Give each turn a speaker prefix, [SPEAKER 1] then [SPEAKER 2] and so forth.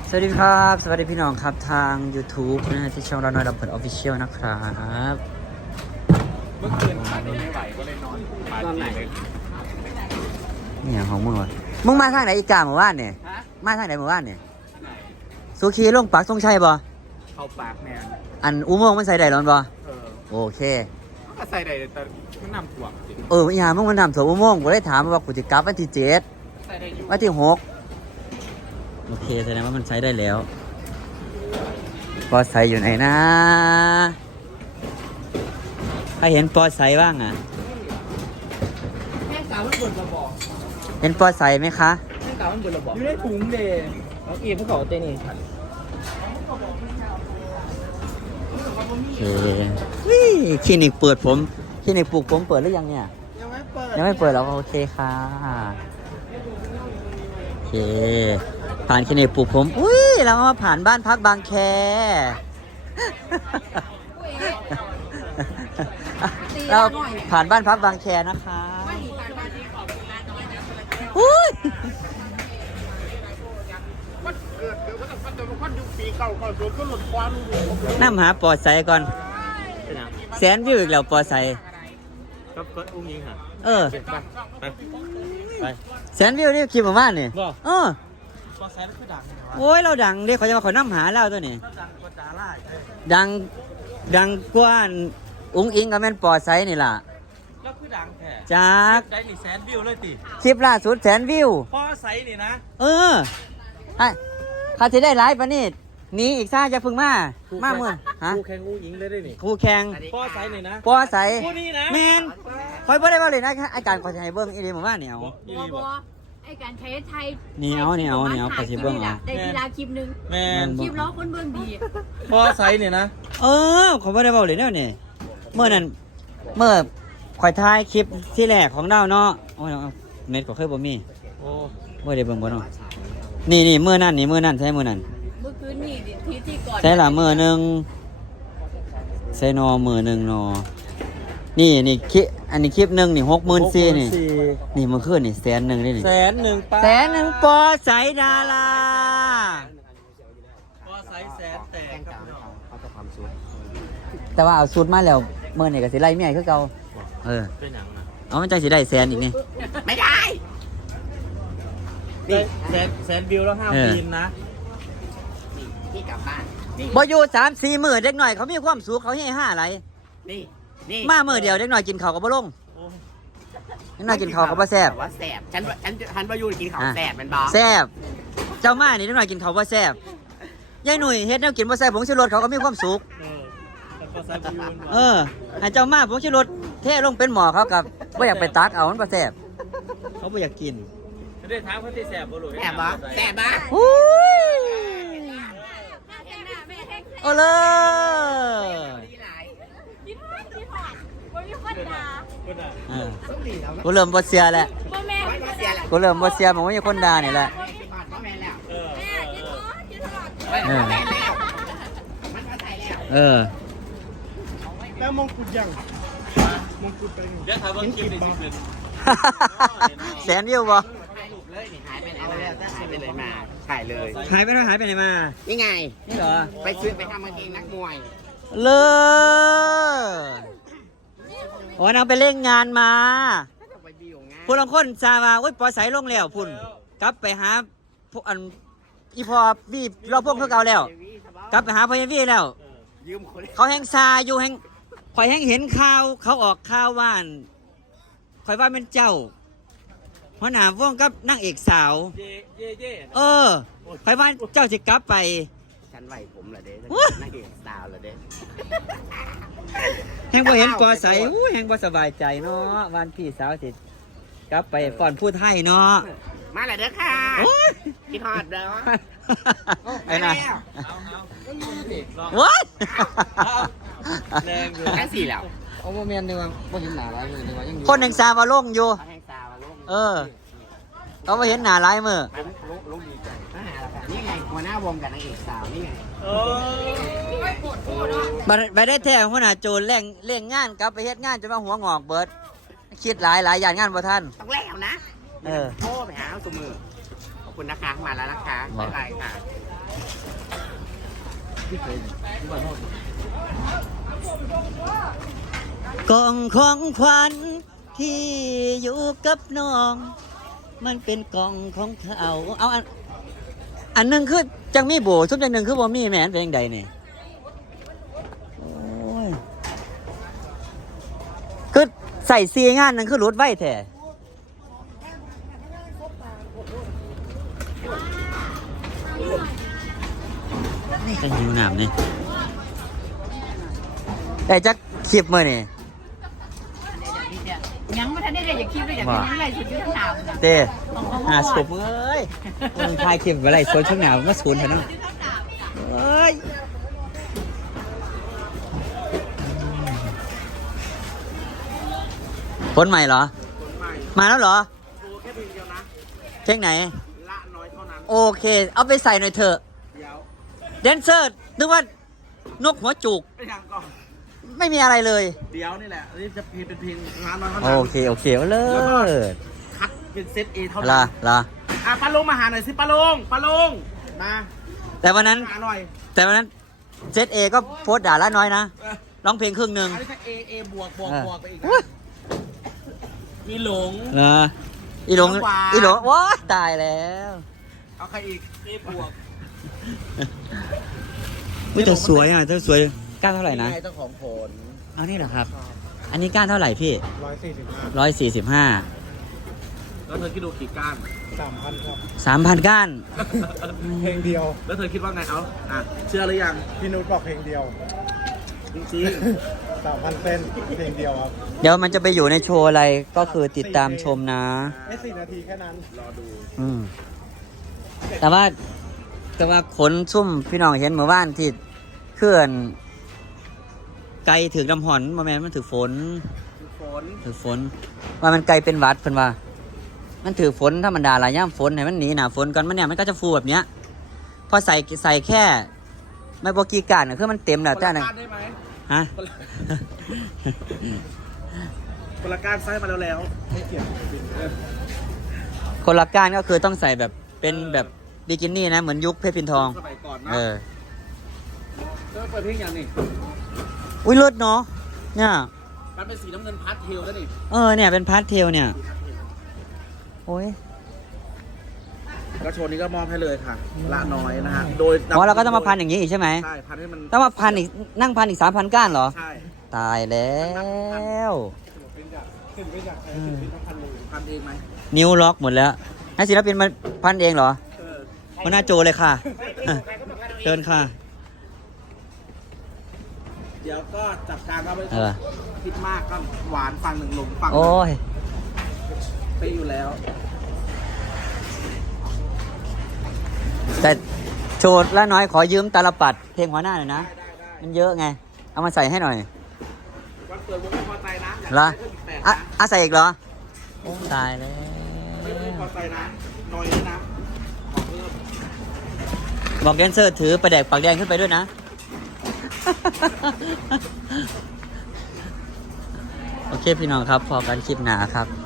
[SPEAKER 1] สวัสดีครับสวัสดีพี่น้องครับทาง YouTube นะฮะที่ช่องเราหน่อยดับเบิลออฟฟิเชียลนะครับ
[SPEAKER 2] เมื่อคืนขาดรถไม่ไหวก็เลยนอนนอนไหนเลย
[SPEAKER 1] เนี่ยของมึงวะมึงมาทางไหนอีกาเมื่อวานเนี่ยมาทางไหนเมื่อวานเนี่ยสุขีลงปากทรงชัยบ่
[SPEAKER 2] เข้าปากแมน
[SPEAKER 1] อันอุโมงค์มันใส่ได้หรอบ่โอเค
[SPEAKER 2] ก็ใส่ได้แต่มันนำถ่วง
[SPEAKER 1] อีหามึงมันนำถ่วงอุโมงค์กูได้ถามว่ากูจะกลับวันที่7วันที่6โอเคแสดงว่ามันใช้ได้แล้วปอใส่อยู่ไหนนะใครเห็นปอใส่บ้างอ่ะ
[SPEAKER 2] แม่สาวมันบนระบอก
[SPEAKER 1] เห็นปอใส่ไหมคะ
[SPEAKER 2] แม่สาวมันบนระบอกอยู่ในถุงเดย์เอาเก็บพวกเขาเต้นนี่โ
[SPEAKER 1] อเคคลินิกเปิดผมคลินิกปลูกผมเปิดหรือยังเนี่ยยังไม่เปิดหรอโอเคค่ะโอเคผ่านคลินิกปลูกผมอุ้ยเรามาผ่านบ้านพักบางแคเราผ่านบ้านพักบางแคนะคะอุ้ยน้ำหาปอดใสก่อนแสนวิวอีกแล้วปอดใส
[SPEAKER 2] ก็อุ้งยิงค่ะ
[SPEAKER 1] ไปแสนวิวนี่คลิปประมาณนี่
[SPEAKER 2] ปอดใสแล้วคือดัง
[SPEAKER 1] โอ้ยเราดังเด็กเขาจะมาขอน้ำหาเราตัวนี้
[SPEAKER 2] ดังกว่าดารา
[SPEAKER 1] ดังกว่าอุ้งอิงกับแม่นปอดใสนี่ล่ะ
[SPEAKER 2] แล้วคือดังแท้
[SPEAKER 1] จาก
[SPEAKER 2] ได้หนึ่งแสนวิวเลยติ
[SPEAKER 1] คลิปล่าสุดแสนวิว
[SPEAKER 2] ปอดใสนี่นะ
[SPEAKER 1] เขาจะได้ไลฟ์ปะนี่นี้อีกซ่าจะพึ่งมาเมื่อ
[SPEAKER 2] ฮะคู่แข่งอุ้งอิงได้ด้วยนี่
[SPEAKER 1] คู่แข่ง
[SPEAKER 2] ปอดใสนี่นะ
[SPEAKER 1] ปอดใส
[SPEAKER 2] คู่นี้นะ
[SPEAKER 1] แมนคอยบ่ได้บ่เลยนะอาจารย์ขอให้เบิ้งอีเดียผมว่าเหนียว
[SPEAKER 3] ไอการใช้ไทย
[SPEAKER 1] เหนียวขอสิเบิ้ง
[SPEAKER 3] ได้ทีละคลิปนึง
[SPEAKER 2] แมน
[SPEAKER 3] คลิปล้อคนเบิ้งดี
[SPEAKER 2] ปอดใสนี่นะ
[SPEAKER 1] ขอบ่ได้บ่เลยเนี่ยเมื่อนั้นข่อยถ่ายคลิปที่แรกของดาวเนาะโอ้ยเน็ตก็เคยบ่มีบ่ได้เบิ่งบ่เนาะนี่เมื่อนั้นใช่เมื่อนั้น
[SPEAKER 3] เมื่อคืนนี่ที่ก่อน
[SPEAKER 1] ใช่ละมื้อนึงใช่นอมื้อนึงนอนี่คลิปอันนี้คลิปนึงนี่64,000นี่เมื่อคืนนี่100,000นี่
[SPEAKER 2] 100,000ป้า
[SPEAKER 1] 100,000ปอใสดารา
[SPEAKER 2] ปอใสแสนแตกครับเขาจะทำสูตร
[SPEAKER 1] แต่ว่าเอาสูตรมาแล้วมื้อนี้ก็สิไล่เมียคือเก่า
[SPEAKER 2] เป็นหยังนะ
[SPEAKER 1] เอามันใจสิได้100,000อีกนี่
[SPEAKER 3] ไม่ได้
[SPEAKER 2] นี่แสนวิวแล้ว5 ปีนะ
[SPEAKER 3] นี่กลับบ้าน
[SPEAKER 1] บ่อยู่ 3-4 มื้อเด็กหน่อยเขามีความสุขเขาเฮฮาอะไร
[SPEAKER 3] นี่
[SPEAKER 1] มามื้อเดียวเด็กหน่อยกินข้าวก็บ่ลงเด็กหน่อยกินข้าวก็บ่แซ่บ
[SPEAKER 3] ว่าแซ่บฉันบ่อยู่กินข้าวแซ่บมันบ่
[SPEAKER 1] แซ่บเจ้ามานี่เด็กหน่อยกินข้าวบ่แซ่บยายหนุ่ยเฮ็ดแนวกินบ่แซ่บผงชูรสเขาก็มีความสุขให้เจ้ามาผงชูรสเทลงเป็นหม้อเขากับบ่อยากไปตักเอามันบ่แซ่บเขาบ่อยากกิน
[SPEAKER 2] ได้ถามเขาที่แซ่บบ่รู้
[SPEAKER 3] แซ่บบ่
[SPEAKER 1] อุ้ยโอ้เลยกูเริ่มบ่เสียแหละกูเริ่มบ่เสียมันว่ามีคนด่านี่แหละ
[SPEAKER 2] แล้วมงกุฎยังมงกุฎไปเดี๋ยวถ่ายบางคลิปในคลิป
[SPEAKER 1] แสนวิวบ่
[SPEAKER 3] หายไปไหนมาถ่ายเลย
[SPEAKER 1] หายไปไหนมา
[SPEAKER 3] นี่ไง
[SPEAKER 1] นี่เหรอ
[SPEAKER 3] ไปซื้อไปทำกางเกงนักมวย
[SPEAKER 1] นางไปเล่นงานมาผู้ลงคนซาว่าโอ๊ยปอใสลงแล้วพุ่นกลับไปหาพวกอีพอวี่เราพวกเขาเก่าแล้วกลับไปหาพอยวี่แล้วเขาแห้งซาอยู่แห้งคอยแห้งเห็นข่าวเขาออกข่าวว่าคอยว่าเป็นเจ้าเพราะหนาวงกับนางเอกสาวคอยว่าเจ้าสิกลับไป
[SPEAKER 3] ฉันไหวผมเหรอเด้นางเอกสาวเหรอเด้
[SPEAKER 1] แห้งบ่เห็นปอใสแห้งบ่สบายใจเนาะวันพี่สาวสิกลับไปก่อนพูดให้เนาะ
[SPEAKER 3] มาเลยเด้อค่ะคิดฮอดเด้อ
[SPEAKER 1] ไอ้น่ะว้าย
[SPEAKER 3] แรงอยู่แค่4แล้ว
[SPEAKER 2] เอาโมเมนต์นึงบ่เห็นหน้าหลายมื้อนึงว่ายัง
[SPEAKER 1] คนแห่งซาว่าลงอยู่เขาบ่เห็นหน้าหลายมื้อ
[SPEAKER 3] ลงดีใจนี่ไงหัวหน้าวงกับนางเอกสาวนี่ไง
[SPEAKER 1] ไปได้แท้หัวหน้าโจรเล่งงานกลับไปเฮ็ดงานจนว่าหัวงอกเบิดคิดหลายอย่างงานบ่ทัน
[SPEAKER 3] ต้องแล้วนะโทรไปหาตัวมือขอบคุณนะคะมาแล้วนะคะบ๊ายบายค่ะ
[SPEAKER 1] กล่องของขวัญที่อยู่กับน้อง มันเป็นกล่องของเขาเอาอันหนึงคือจังมีโบซุปจังหนึ่งคือบ่มีแม่นเป็นยังไงเนี่ยโอ้ยคือใส่ซีงานหนึงคือรูดไว้แท้นี่กันหิวน้ำนี่แต่จักคลิปมื้อนี่
[SPEAKER 4] ยังไม่ทันได้เลยอย่าคิดเลยอยากเป็นยังไงสุดที่ต้องหนาวนะ
[SPEAKER 1] เต้สุบเอ้ยมึงถ่ายคลิปอะไรโซนช่วงหนาวมาศูนย์เถอะเนาะเอ้ยคนใหม่เหรอ มาแล้วเหรอ
[SPEAKER 2] ดูแค่เพลงเดียวนะ
[SPEAKER 1] เพลงไหน
[SPEAKER 2] ละน้อยเท่านั้น
[SPEAKER 1] โอเค เอาไปใส่หน่อยเถอะ
[SPEAKER 2] เดี๋ยว
[SPEAKER 1] แดนเซอร์นึกว่านกหัวจุก
[SPEAKER 2] ไปทางก่อน
[SPEAKER 1] ไม่มีอะไรเลย
[SPEAKER 2] เดี๋ยวนี่แหละนี่จะเพลงเป็นเพลงละน้อยเท่า
[SPEAKER 1] โอ
[SPEAKER 2] นั้น
[SPEAKER 1] เค โอเคเอาเลย
[SPEAKER 2] คัดเป็นเซตเอเท่า
[SPEAKER 1] ลา
[SPEAKER 2] นั้น
[SPEAKER 1] ลา
[SPEAKER 2] ป้าลุงมาหาหน่อยสิป้าลุงมา
[SPEAKER 1] แต่วันนั้น
[SPEAKER 2] หาหน่อย
[SPEAKER 1] เซตเอก็โพสต์ด่าละน้อยนะ ร้องเพลงครึ่งหนึ่ง
[SPEAKER 2] อันนี้จะเอบวกไปอีก
[SPEAKER 1] อุ๊ย
[SPEAKER 2] มีหลง
[SPEAKER 1] เหรออีหลง
[SPEAKER 2] น้ำหวาน
[SPEAKER 1] อีหลงว้าตายแล้ว
[SPEAKER 2] เอาใครอีกเอบวก
[SPEAKER 1] วิเธอสวยอ่ะเธอสวยก้านเท่าไหร่นะ
[SPEAKER 2] เจ้าของผล
[SPEAKER 1] เอานี่เหรอครับ อันนี้ก้านเท่าไหร่พี่
[SPEAKER 2] 145
[SPEAKER 1] 145
[SPEAKER 2] แล้วเธอคิดดูกี่ก้าน
[SPEAKER 3] 3,000 ครับ
[SPEAKER 1] 3,000 ก้าน
[SPEAKER 3] เพลงเดียว
[SPEAKER 2] แล้วเธอคิดว่าไงเอาเชื่อหรือยัง
[SPEAKER 3] พี่นุชบอกเพลงเดียว
[SPEAKER 2] จริง
[SPEAKER 3] 3,000 เส้นเพลงเดียวครับ
[SPEAKER 1] เดี๋ยวมันจะไปอยู่ในโชว์อะไรก็คือติดตามชมนะ
[SPEAKER 3] 4 นาทีแค่นั้น
[SPEAKER 2] ๆรอดู
[SPEAKER 1] อืมแต่ว่าขนซุ่มพี่น้องเห็นเมื่อวานที่เคลื่อนไกลถึงลำหอนมาแมนมันถือฝน ถือฝนว่ามันไกลเป็นหวัดเพิ่นว่า มันถือฝนธรรมดาหลายย่ามฝนให้มันหนีหนาฝนก่อนมันเนี่ยมันก็จะฟูแบบเนี้ยพอใส่แค่ไม่บอกกี่การคือมันเต็มแล้ว
[SPEAKER 2] คน
[SPEAKER 1] จ้า
[SPEAKER 2] ละ
[SPEAKER 1] หนึ่ง
[SPEAKER 2] ก้านได้ไหม
[SPEAKER 1] ฮะ
[SPEAKER 2] คนละก้านไส้มาแล้ว
[SPEAKER 3] ไม่เกี่ยว
[SPEAKER 1] คนละก้านก็คือต้องใส่แบบเป็นแบบบิกินี่นะเหมือนยุคเพชรพินทอง
[SPEAKER 2] สมัยก่อนนะ
[SPEAKER 1] เออ
[SPEAKER 2] เปิดเพลงอย่างนี้
[SPEAKER 1] อุ้ยรถเนาะเนี่ย
[SPEAKER 2] มันเป็นสีน้ำเงินพาสเทลแล้วนี่
[SPEAKER 1] เนี่ยเป็นพาร์ทเทลเนี่ยโอ้ย
[SPEAKER 2] ก็โชว์นี้ก็มอบให้เลยค่ะ ละน้อยนะฮะโดย
[SPEAKER 1] อ๋อเราก็ต้องมาพันอย่างนี้อีกใช่ไหม
[SPEAKER 2] ใช่พันให้มัน
[SPEAKER 1] ต้องมาพันอีกนั่งพันอีก 3,000 ก้านเหรอ
[SPEAKER 2] ใช่
[SPEAKER 1] ตายแล้ว
[SPEAKER 2] พันเองไหม
[SPEAKER 1] นิ้วล็อกหมดแล้วให้ศิลปินมาพันเองเหรอ
[SPEAKER 2] เออ
[SPEAKER 1] มันน่าโจเลยค่ะเชิญค่ะ
[SPEAKER 2] เดี๋ยวก็จัดการก็ไม่
[SPEAKER 1] เอ
[SPEAKER 2] ต้อง
[SPEAKER 1] อ
[SPEAKER 2] คิดมากก็หวานฝั่งหนึ่งหลงฝั่งหนึ่
[SPEAKER 1] โอ้
[SPEAKER 2] ง
[SPEAKER 1] ย
[SPEAKER 2] ไปอยู่แล้ว
[SPEAKER 1] แต่โชว์ละน้อยขอยืมตาลปัดเพลงหัวหน้าหน่อยนะ
[SPEAKER 2] ได้
[SPEAKER 1] มันเยอะไง เอามาใส่ให้หน่อย
[SPEAKER 2] วันเปิดวงไม่พอใจนะอยาก
[SPEAKER 1] เหรอ
[SPEAKER 2] ได้เพิ่มอีกแปด
[SPEAKER 1] อ่ะ
[SPEAKER 2] นะ
[SPEAKER 1] อ่ะใส่อีกเหรอ โอ้ตายแล้ว
[SPEAKER 2] ไม่พอใจนะน้อยนี่นะขอเพิ่ม
[SPEAKER 1] บอกแดนเซอร์ถือประแดกปากแดงขึ้นไปด้วยนะ โอเคพี่น้องครับ พอกันคลิปหนาครับ